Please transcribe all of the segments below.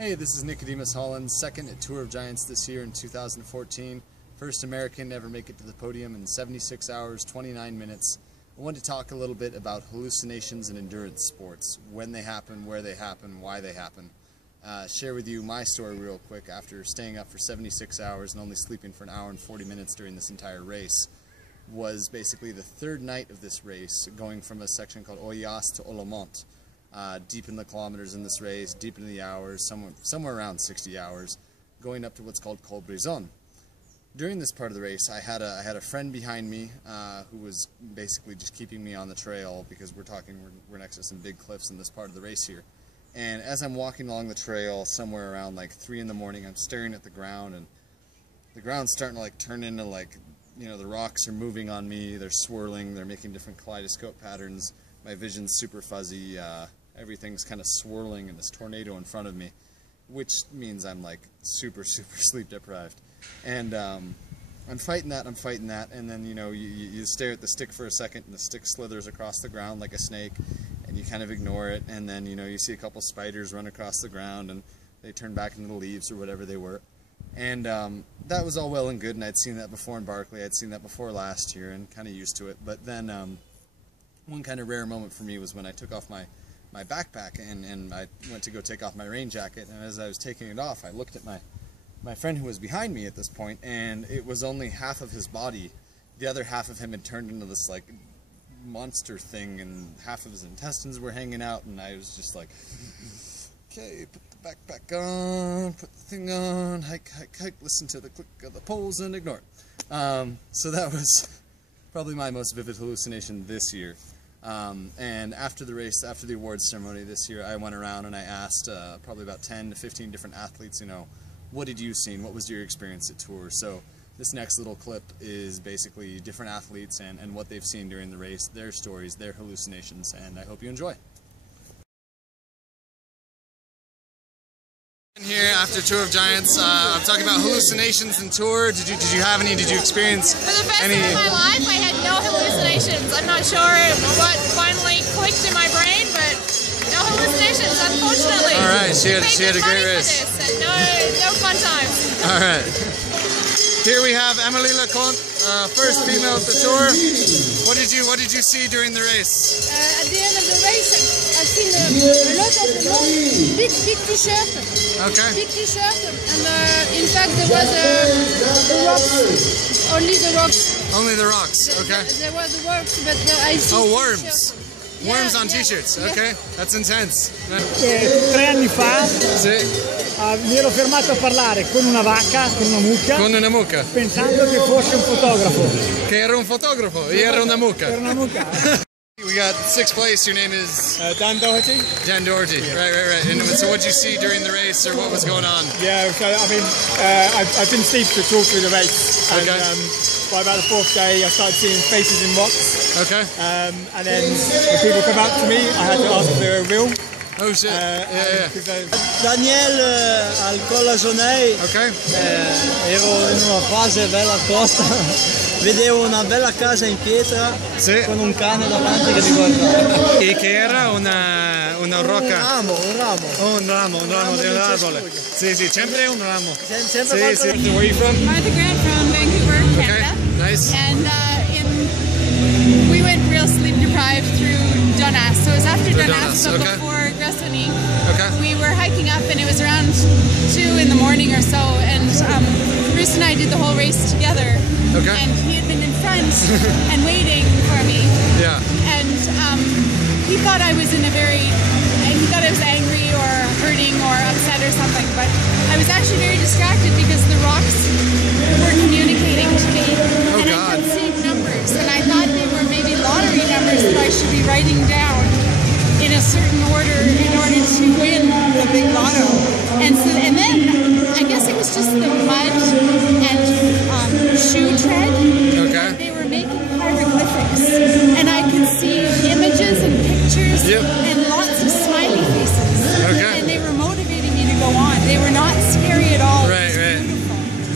Hey, this is Nicodemus Holland, second at Tour of Giants this year in 2014. First American to ever make it to the podium in 76 hours, 29 minutes. I wanted to talk a little bit about hallucinations and endurance sports, when they happen, where they happen, why they happen. Share with you my story real quick. After staying up for 76 hours and only sleeping for an hour and 40 minutes during this entire race, was basically the third night of this race, going from a section called Oyas to Olomont. Deep in the kilometers in this race, deep into the hours, somewhere around 60 hours, going up to what's called Col Brison. During this part of the race, I had a friend behind me who was basically just keeping me on the trail, because we're next to some big cliffs in this part of the race here. And as I'm walking along the trail, somewhere around like 3 in the morning, I'm staring at the ground, and the ground's starting to like turn into like, you know, the rocks are moving on me, they're swirling, they're making different kaleidoscope patterns, my vision's super fuzzy, everything's kind of swirling in this tornado in front of me, which means I'm like super sleep deprived. And I'm fighting that, and then, you know, you stare at the stick for a second, and the stick slithers across the ground like a snake, and you kind of ignore it, and then, you know, you see a couple spiders run across the ground, and they turn back into the leaves or whatever they were. And that was all well and good, and I'd seen that before in Barkley, I'd seen that before last year, and kind of used to it. But then one kind of rare moment for me was when I took off my backpack, and I went to go take off my rain jacket, and as I was taking it off, I looked at my friend who was behind me at this point, and it was only half of his body. The other half of him had turned into this like monster thing, and half of his intestines were hanging out, and I was just like, okay, put the backpack on, put the thing on, hike, listen to the click of the poles, and ignore it. So that was probably my most vivid hallucination this year. And after the race, after the awards ceremony this year, I went around and I asked probably about 10 to 15 different athletes, you know, what did you see? What was your experience at Tour? So this next little clip is basically different athletes and what they've seen during the race, their stories, their hallucinations, and I hope you enjoy. Here after Tour of Giants, I'm talking about hallucinations and Tour. Did you have any? Did you experience any? For the first time in my life, I had no hallucinations. I'm not sure what finally clicked in my brain, but no hallucinations, unfortunately. All right, she had a great race. No fun times. All right. Here we have Emily Leconte, first female at the Tour. What did you see during the race? At the end of the race, I've seen a lot of big t-shirt. Okay. Big t-shirt, and in fact there was the rocks. Only the rocks. Only the rocks. Okay. There were the worms, but I see. Oh, worms. Worms on t-shirts, okay, that's intense. 3 anni fa mi ero fermato a parlare con una vacca, con una mucca. Con una mucca. Pensando che fosse un fotografo. Che era un fotografo, e era una mucca. Era una mucca. We got 6th place, your name is? Dan Doherty. Dan Doherty, yeah. Right. And so what did you see during the race, or what was going on? Yeah, so I mean, I didn't sleep at all through the race. Okay. And, by about the 4th day, I started seeing faces in rocks. Okay. And then when people come up to me, I had to ask if they were real. Oh shit, yeah. Daniel al Collasonei, okay. Ero in una fase bella costa, vedevo una bella casa in pietra, sì, con un cane davanti che mi guardava. E che era una rocca? Un ramo di un arbore. Sì, sempre un ramo. Sempre sì. Where are you from? Martha Grant from Vancouver, Canada. Okay, nice. And we went real sleep deprived through Donas. So it was after Donas, but okay, before Gressony. Okay. We were hiking up, and it was around 2 in the morning or so, and Bruce and I did the whole race together. Okay. And he had been in front and waiting for me. Yeah. And he thought I was he thought I was angry or hurting or upset or something, but I was actually very distracted because the rocks were communicating to me. Oh, and God. I kept seeing numbers, and I thought they were maybe lottery numbers that I should be writing down in a certain order in order to win the big lotto. And then I guess it was just the mud and shoe tread. Okay. And they were making hieroglyphics, and I could see images and pictures, yep, and lots of smiley faces. Okay. And they were motivating me to go on. They were not scary at all. Right.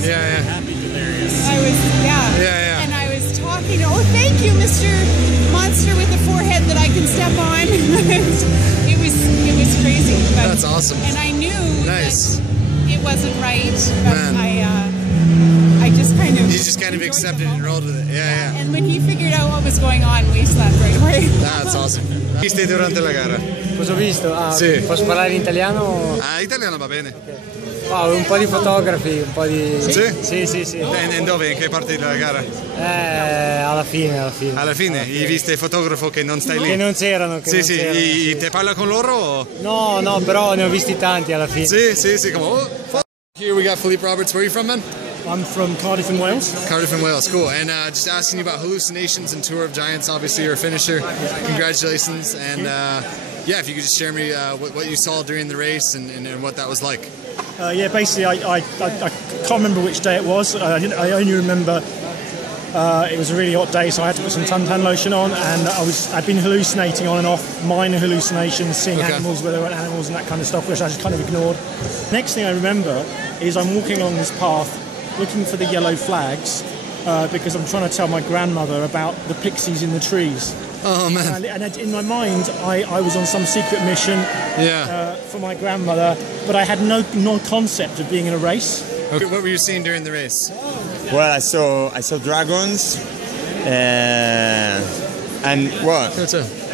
Yeah. Happy, delirious. I was, yeah. And I was talking, oh, thank you, Mr. Monster with a forehead that I can step on. It was crazy. But, That's awesome. And I knew Nice. that it wasn't right, but I just kind of... You just kind of accepted and rolled with it. Yeah. And when he figured out what was going on, we slept right away. That's awesome. Viste durante la gara? Cosa ho visto? Sì. Posso parlare in italiano? Italiano va bene. Un po' di fotografi, un po' di... Sì? Sì. E dove? In che parte della gara? Alla fine. Alla fine? Hai visto il fotografo che non stai lì? Che non c'erano. Sì. Te parla con loro? O? No, però ne ho visti tanti alla fine. Sì, come... Here we got Philippe Roberts. Where are you from, man? I'm from Cardiff in Wales. Cardiff in Wales, cool. And just asking you about Hallucinations and Tour of Giants. Obviously, you're a finisher. Congratulations. And yeah, if you could just share me what you saw during the race and what that was like. Yeah, basically, I can't remember which day it was. I only remember it was a really hot day, so I had to put some suntan lotion on, and I'd been hallucinating on and off, minor hallucinations, seeing animals where there weren't animals and that kind of stuff, which I just kind of ignored. Next thing I remember is I'm walking along this path, looking for the yellow flags, because I'm trying to tell my grandmother about the pixies in the trees. Oh man! And in my mind, I was on some secret mission for my grandmother, but I had no concept of being in a race. Okay. What were you seeing during the race? Well, I saw dragons, and well,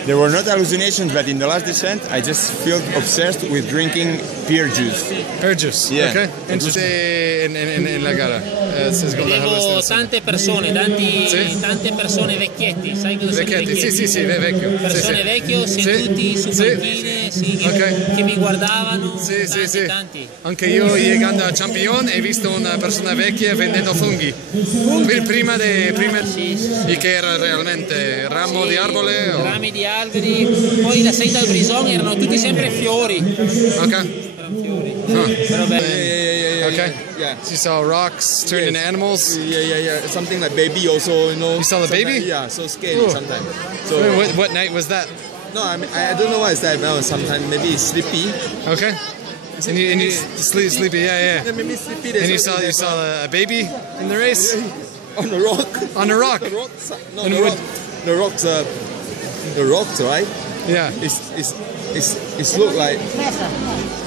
there were not hallucinations, but in the last descent, I just felt obsessed with drinking pear juice. Pear juice, yeah. Okay. In la gara. Vedevo tante persone, tante persone vecchietti, sai cosa sono i vecchietti? Sì, vecchio. Persone vecchio seduti su panchine, che mi guardavano, tanti. Anche io, llegando a Champion, ho visto una persona vecchia vendendo funghi. Prima di che era realmente ramo di arbore? O? Rami di alberi, poi la salita al Brison erano tutti sempre fiori. Ok. Erano fiori. Però Yeah. Okay. Yeah. So you saw rocks turned into animals? Yeah. Something like baby also, you know. You saw the baby? Yeah, so scary sometimes. So what night was that? no, I mean, I don't know what is that. No, sometimes maybe it's sleepy. Okay. And you sleepy, yeah. Yeah, maybe sleepy. And you saw a baby in the race? On the rock. On a rock? The rocks. No, And the rocks, right? Yeah. It's look like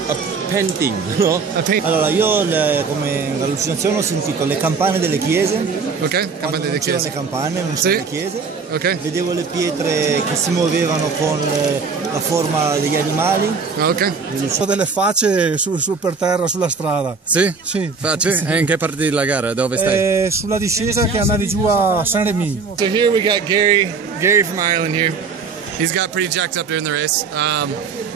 a painting, no? Allora, io come allucinazione ho sentito le campane delle chiese. Ok, campane delle chiese. Le campane, non c'erano le chiese. Ok. Vedevo le pietre che si muovevano con la forma degli animali. Ok. Ho delle facce su per terra, sulla strada. Sì? Sì. Facce? E in che parte della gara? Dove stai? Sulla discesa che andavi giù a Saint-Rémy. So here we got Gary from Ireland here. He's got pretty jacked up during the race.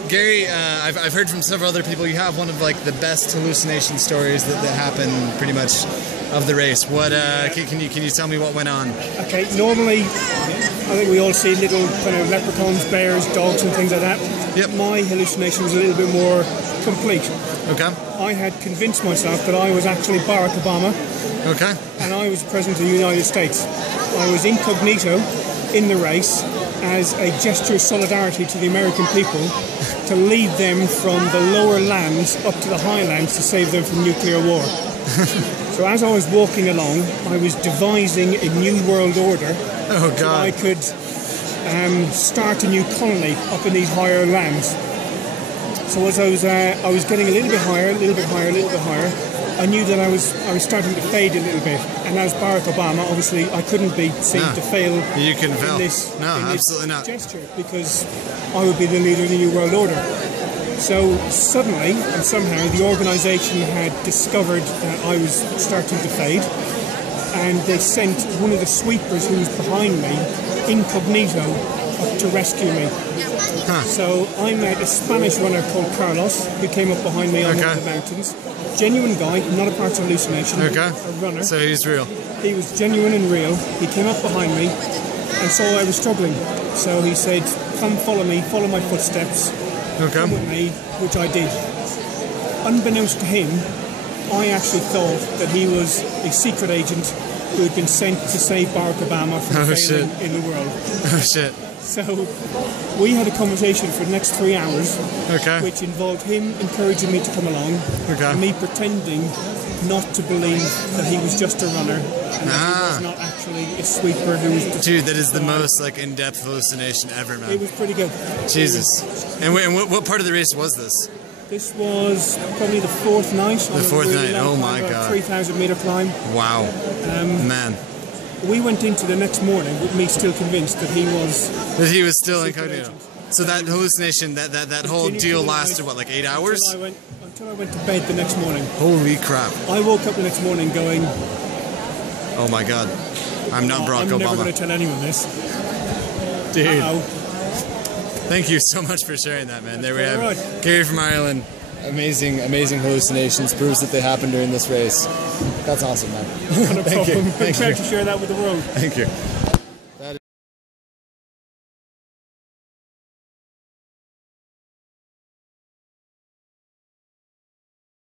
Gary, I've heard from several other people, you have one of like the best hallucination stories that happen pretty much of the race. What can you tell me what went on? Okay, normally I think we all see little kind of leprechauns, bears, dogs and things like that. Yep. My hallucination was a little bit more complete. Okay. I had convinced myself that I was actually Barack Obama. Okay. And I was President of the United States. I was incognito in the race as a gesture of solidarity to the American people to lead them from the lower lands up to the highlands to save them from nuclear war. So as I was walking along, I was devising a new world order so I could start a new colony up in these higher lands. So as I was getting a little bit higher, I knew that I was starting to fade a little bit, and as Barack Obama, obviously I couldn't be seen to fail in this gesture, because I would be the leader of the New World Order. So suddenly and somehow the organisation had discovered that I was starting to fade, and they sent one of the sweepers who was behind me, incognito, up to rescue me. So I met a Spanish runner called Carlos, who came up behind me on one of the mountains. Genuine guy, not a part of hallucination, a runner. So he's real. He was genuine and real. He came up behind me and saw I was struggling. So he said, come follow me, follow my footsteps, come with me, which I did. Unbeknownst to him, I actually thought that he was a secret agent who had been sent to save Barack Obama from failing in the world. Oh shit. So we had a conversation for the next 3 hours, which involved him encouraging me to come along, and me pretending not to believe that he was just a runner and that he was not actually a sweeper who was just... Dude, that is the most like in-depth hallucination ever, man. It was pretty good. Jesus. And what part of the race was this? This was probably the fourth night. The fourth night, oh my God. 3,000 meter climb. Wow. Man. We went into the next morning with me still convinced that he was... That he was still incognito. So that hallucination, that whole deal lasted, what, like 8 hours? Until I went to bed the next morning. Holy crap. I woke up the next morning going... Oh my God. I'm not Barack Obama. I'm never going to tell anyone this. Dude. Thank you so much for sharing that, man. There we have Gary from Ireland. Amazing hallucinations. Proves that they happen during this race. That's awesome, man. Not a problem. Thank you. I'm glad to share that with the world. Thank you.